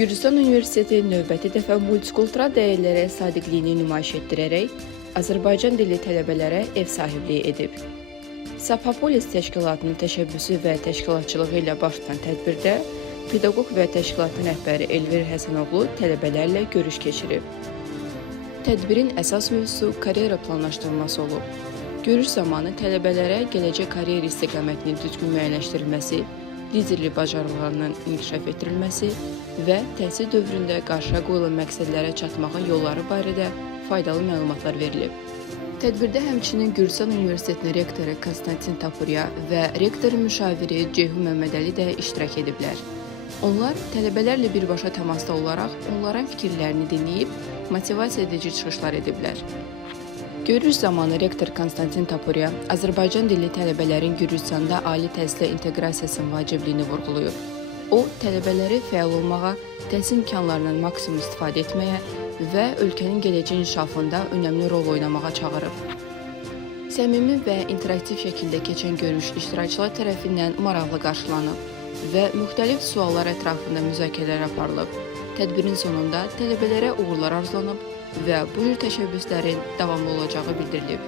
Gürcüstan Universiteti növbəti dəfə multikultural dəyərlərə sadiqliyini nümayiş etdirərək Azərbaycan dilli tələbələrə ev sahibliyi edib. Saphapolis təşkilatının təşəbbüsü və təşkilatçılığı ilə baş tutan tədbirdə pedaqoq və təşkilatın rəhbəri Elvir Həsənoğlu tələbələrlə görüş keçirib. Tədbirin əsas mövzusu karyera planlaşdırılması olub. Görüş zamanı tələbələrə gələcək karyer istiqamətinin düzgün müəyyənləşdirilməsi, liderlik bacarıqlarının inkişaf etdirilməsi və təhsil dövründə qarşıya qoyulan məqsədlərə çatmağın yolları barədə faydalı məlumatlar verilib. Tədbirdə həmçinin Gürcüstan Universitetinin rektoru Konstantin Tapurya və rektorun müşaviri Ceyhun Məmmədəli də iştirak ediblər. Onlar tələbələrlə birbaşa təmasda olaraq onların fikirlərini dinləyib, motivasiya edici çıxışlar ediblər. Görüş zamanı rektor Konstantin Tapurya Azərbaycan dilli tələbələrin Gürcüstanda ali təhsilə inteqrasiyasının vacibliyini vurğulayıb. O, tələbələri fəal olmağa, təhsil imkanlarından maksimum istifadə etməyə və ölkənin gələcək inkişafında önəmli rol oynamağa çağırıb. Səmimi və interaktiv şəkildə keçən görüş iştirakçılar tərəfindən maraqlı qarşılanıb və müxtəlif suallar ətrafında müzakirələr aparılıb. Tədbirin sonunda tələbələrə uğurlar arzulanıb və bu cür təşəbbüslərin davamlı olacağı bildirilib.